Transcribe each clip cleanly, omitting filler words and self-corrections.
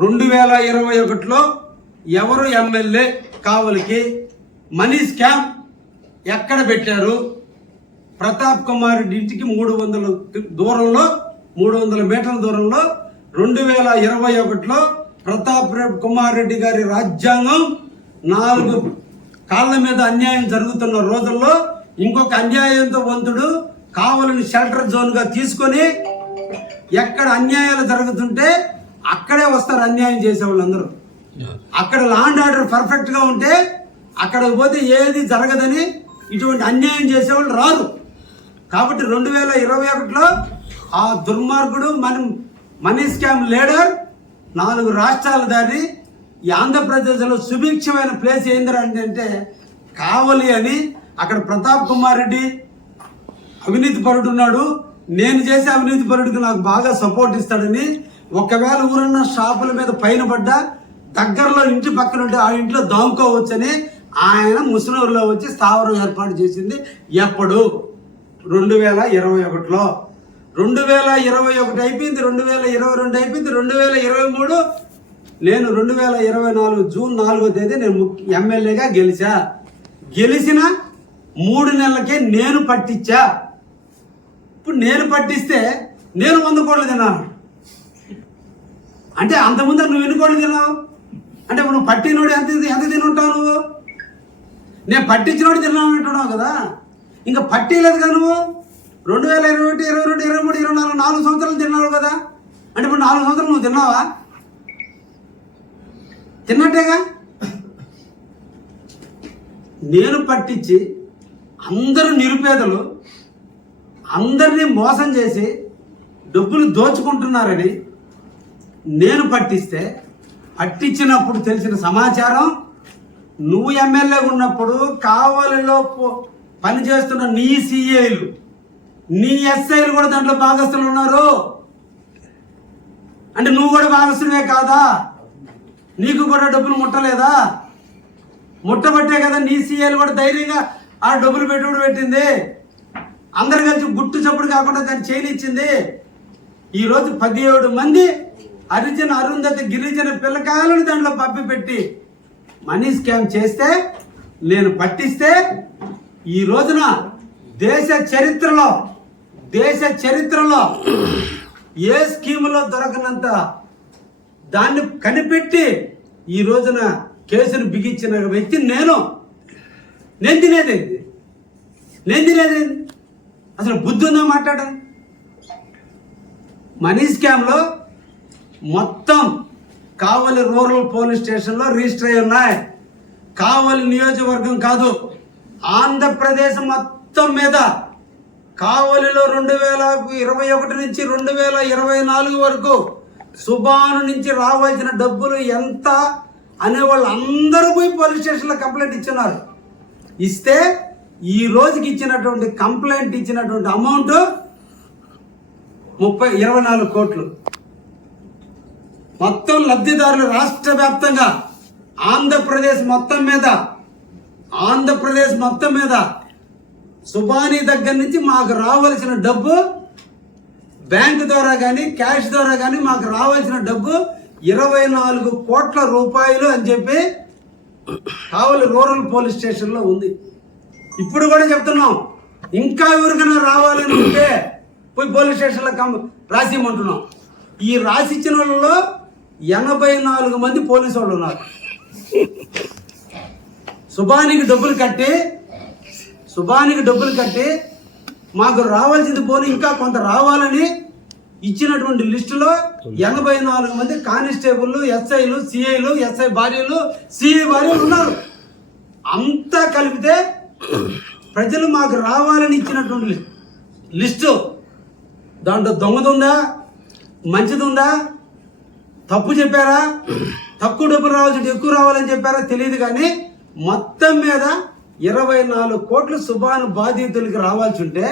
2021లో ఎవరు MLA కావలికి money scam ఎక్కడ పెట్టారు? ప్రతాప్ కుమార్ రెడ్డి ఇంటికి 300 మీటర్ల దూరంలో 2021లో ప్రతాప్ కుమార్ రెడ్డి గారి రాజ్యాంగం 4 కాళ్ళ మీద అన్యాయం జరుగుతున్న రోజుల్లో ఇంకొక అన్యాయంతో వంతుడు కావలిని షెల్టర్ జోన్ గా తీసుకొని ఎక్కడ అన్యాయాలు జరుగుతుంటే అక్కడే వస్తారు అన్యాయం చేసే వాళ్ళందరూ. అక్కడ లా అండ్ ఆర్డర్ పర్ఫెక్ట్ గా ఉంటే అక్కడ పోతే ఏది జరగదని ఇటువంటి అన్యాయం చేసేవాళ్ళు రారు. కాబట్టి 2021లో ఆ దుర్మార్గుడు మనీ స్కామ్ లీడర్ 4 రాష్ట్రాల దారి ఈ ఆంధ్రప్రదేశ్లో సుభిక్షమైన ప్లేస్ ఏంటంటే కావలి అని. అక్కడ ప్రతాప్ కుమార్ రెడ్డి అవినీతి పరుడు ఉన్నాడు. నేను చేసే అవినీతి పరుడికి నాకు బాగా సపోర్ట్ ఇస్తాడని, ఒకవేళ ఊరున్న షాపుల మీద పైన పడ్డా దగ్గరలో ఇంటి పక్కన ఉంటే ఆ ఇంట్లో దాముకోవచ్చని ఆయన ముస్లింలో వచ్చి స్థావరం ఏర్పాటు చేసింది. ఎప్పుడు? 2021లో. 2021 అయిపోయింది, 2022 అయిపోయింది, 2023 నేను 2024 జూన్ 4వ తేదీ నేను ఎమ్మెల్యేగా గెలిచిన 3 నెలలకే నేను పట్టించా. ఇప్పుడు నేను పట్టిస్తే నేను 100 కోట్లు తిన్నాను అంటే అంతకుముందు నువ్వు ఎన్ని కోట్లు తిన్నావు అంటే నువ్వు పట్టినోడు ఎంత తిని ఉంటావు? నువ్వు నేను పట్టించినోడు తిన్నావు అంటున్నావు కదా. ఇంకా పట్టిలేదు కదా నువ్వు. 2021, 22, 23, 24 4 సంవత్సరాలు తిన్నావు కదా. అంటే ఇప్పుడు 4 సంవత్సరాలు నువ్వు తిన్నావా? తిన్నట్టేగా. నేను పట్టించి అందరూ నిరుపేదలు అందరినీ మోసం చేసి డబ్బులు దోచుకుంటున్నారని నేను పట్టించినప్పుడు తెలిసిన సమాచారం, నువ్వు ఎమ్మెల్యేగా ఉన్నప్పుడు కావలిలో పనిచేస్తున్న నీ సిఐలు నీ ఎస్ఐలు కూడా దాంట్లో భాగస్తులు ఉన్నారు. అంటే నువ్వు కూడా భాగస్తుడివే కాదా? నీకు కూడా డబ్బులు ముట్టలేదా? ముట్టబట్టే కదా నీ సీఏలు కూడా ధైర్యంగా ఆ డబ్బులు పెట్టింది. అందరు కలిసి గుట్టు చప్పుడు కాకుండా దాన్ని చేయనిచ్చింది. ఈరోజు 17 మంది హరిజన అరుంధతి గిరిజన పిల్లకాయలను దాంట్లో పెట్టి మనీ స్కామ్ చేస్తే నేను పట్టిస్తే ఈ రోజున దేశ చరిత్రలో ఏ స్కీములో దొరకనంత దాన్ని కనిపెట్టి ఈ రోజున కేసును బిగించిన వ్యక్తి నేను తినేది అసలు బుద్ధి ఉందా మాట్లాడడం? మనీ స్కామ్లో మొత్తం కావలి రూరల్ పోలీస్ స్టేషన్లో రిజిస్టర్ అయి ఉన్నాయి. కావలి నియోజకవర్గం కాదు, ఆంధ్రప్రదేశ్ మొత్తం మీద కావలిలో 2021 నుంచి 2024 వరకు సుబాను నుంచి రావాల్సిన డబ్బులు ఎంత అనేవాళ్ళు అందరూ పోయి పోలీస్ స్టేషన్లో కంప్లైంట్ ఇచ్చినారు. ఇస్తే ఈ రోజుకి కంప్లైంట్ ఇచ్చినటువంటి అమౌంట్ 24 కోట్లు. మొత్తం లబ్ధిదారులు రాష్ట్ర వ్యాప్తంగా ఆంధ్రప్రదేశ్ మొత్తం మీద సుబానీ దగ్గర నుంచి మాకు రావాల్సిన డబ్బు బ్యాంకు ద్వారా కానీ క్యాష్ ద్వారా కానీ మాకు రావాల్సిన డబ్బు 24 కోట్ల రూపాయలు అని చెప్పి కావలి రూరల్ పోలీస్ స్టేషన్లో ఉంది. ఇప్పుడు కూడా చెప్తున్నాం, ఇంకా ఎవరికైనా రావాలని ఉంటే పోయి పోలీస్ స్టేషన్లో రాసిమంటున్నాం. ఈ రాసిచ్చిన వాళ్ళలో 84 మంది పోలీసు వాళ్ళు ఉన్నారు. సుబానికి డబ్బులు కట్టి మాకు రావాల్సింది పోనీ ఇంకా కొంత రావాలని ఇచ్చినటువంటి లిస్టులో 84 మంది కానిస్టేబుల్, ఎస్ఐలు, సిఐలు, ఎస్ఐ భార్యలు, సిఐ భార్యలు ఉన్నారు. అంతా కలిపితే ప్రజలు మాకు రావాలని ఇచ్చినటువంటి లిస్టు దాంట్లో దొంగదుందా, మంచిదుందా, తప్పు చెప్పారా, తక్కువ డబ్బులు రావాల్సి ఎక్కువ రావాలని చెప్పారా తెలియదు. కానీ మొత్తం మీద 24 కోట్లు సుబాను బాధితులకి రావాల్సి ఉంటే,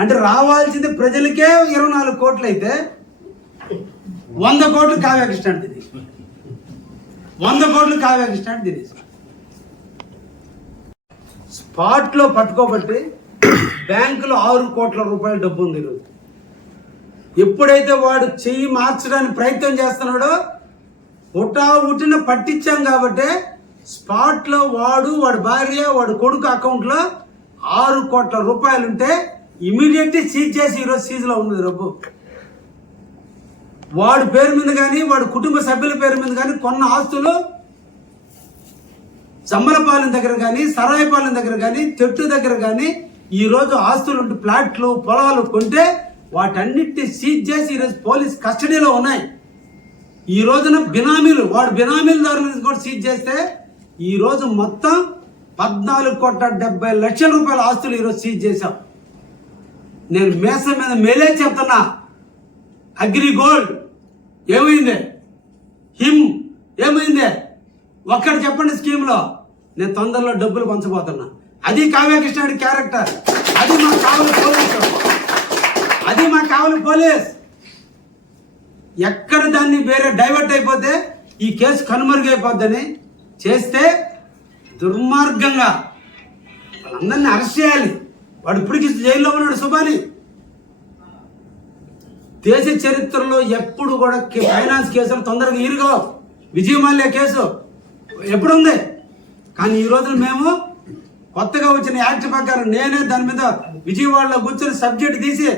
అంటే రావాల్సింది ప్రజలకే 24 కోట్లు అయితే 100 కోట్లు కావ్యకృష్ణ తినేసి 100 కోట్లు కావ్యకృష్ణ తినేసి స్పాట్లో పట్టుకోబట్టి బ్యాంకులో 6 కోట్ల రూపాయల డబ్బు ఉంది ఈరోజు. ఎప్పుడైతే వాడు చెయ్యి మార్చడానికి ప్రయత్నం చేస్తున్నాడో ఉట్టిన పట్టించాం కాబట్టి స్పాట్లో వాడి భార్య వాడి కొడుకు అకౌంట్లో 6 కోట్ల రూపాయలు ఉంటే ఇమీడియట్లీ సీజ్ చేసి ఈరోజు సీజ్లో ఉన్నది డబ్బు. వాడి పేరు మీద కానీ వాడి కుటుంబ సభ్యుల పేరు మీద కానీ కొన్న ఆస్తులు జమ్మలపాలెం దగ్గర కానీ సరాయపాలెం దగ్గర కానీ తెట్టు దగ్గర కానీ ఈరోజు ఆస్తులు ఉంటే ప్లాట్లు పొలాలు కొంటే వాటన్నిటిని సీజ్ చేసి ఈరోజు పోలీస్ కస్టడీలో ఉన్నాయి. ఈ రోజున బినామీలు వాడు బినామీలదారుల కూడా సీజ్ చేస్తే ఈరోజు మొత్తం 14,70,00,000 రూపాయల ఆస్తులు ఈరోజు సీజ్ చేశాం. నేను మేసం మీద మేలే చెప్తున్నా. అగ్రిగోల్డ్ ఏమైంది, హిమ్ ఏమైంది, ఒక్కటి చెప్పండి స్కీమ్లో. నేను తొందరలో డబ్బులు పంచబోతున్నా. అది కావ్యకృష్ణుడి క్యారెక్టర్. అది మాకు కావాలి పోలీసు, అది మాకు కావాలి పోలీస్. ఎక్కడ దాన్ని వేరే డైవర్ట్ అయిపోతే ఈ కేసు కనుమరుగైపోద్దని చేస్తే దుర్మార్గంగా వాళ్ళందరినీ అరెస్ట్ చేయాలి. వాడు ఇప్పటికీ జైల్లో ఉన్నాడు సుబాని. దేశ చరిత్రలో ఎప్పుడు కూడా ఫైనాన్స్ కేసులు తొందరగా ఈరుగా. విజయమాల్య కేసు ఎప్పుడుంది, కానీ ఈ రోజున మేము కొత్తగా వచ్చిన యాక్ట్ ప్రకారం నేనే దాని మీద విజయవాడలో కూర్చొని సబ్జెక్ట్ తీసి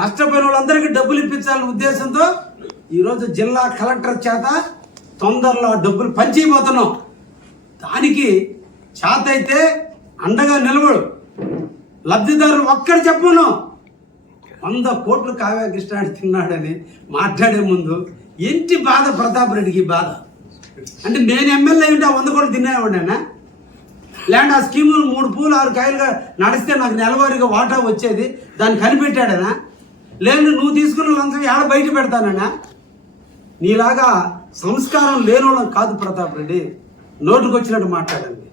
నష్టపోయిన వాళ్ళందరికీ డబ్బులు ఇప్పించాలనే ఉద్దేశంతో ఈరోజు జిల్లా కలెక్టర్ చేత తొందరలో డబ్బులు పంచిపోతున్నాం. దానికి చేత అయితే అండగా నిలబడు. లబ్ధిదారులు ఒక్కడు చెప్పను 100 కోట్లు కావ్యకృష్ణుడు తిన్నాడని మాట్లాడే ముందు ఏంటి బాధ ప్రతాప్ రెడ్డికి బాధ అంటే నేను ఎమ్మెల్యే ఉంటే ఆ 100 కోట్లు తినేవాడినా? లేదంటే ఆ స్కీములు 3 పూలు 6 కాయలుగా నడిస్తే నాకు నెలవారీగా వాటా వచ్చేది దాన్ని కనిపెట్టాడనా? లేదు నువ్వు తీసుకున్న లంచం ఏడ బయట పెడతానన్నా? నీలాగా సంస్కారం లేనోళ్ళం కాదు ప్రతాప్ రెడ్డి. నోటుకు వచ్చినట్టు మాట్లాడండి.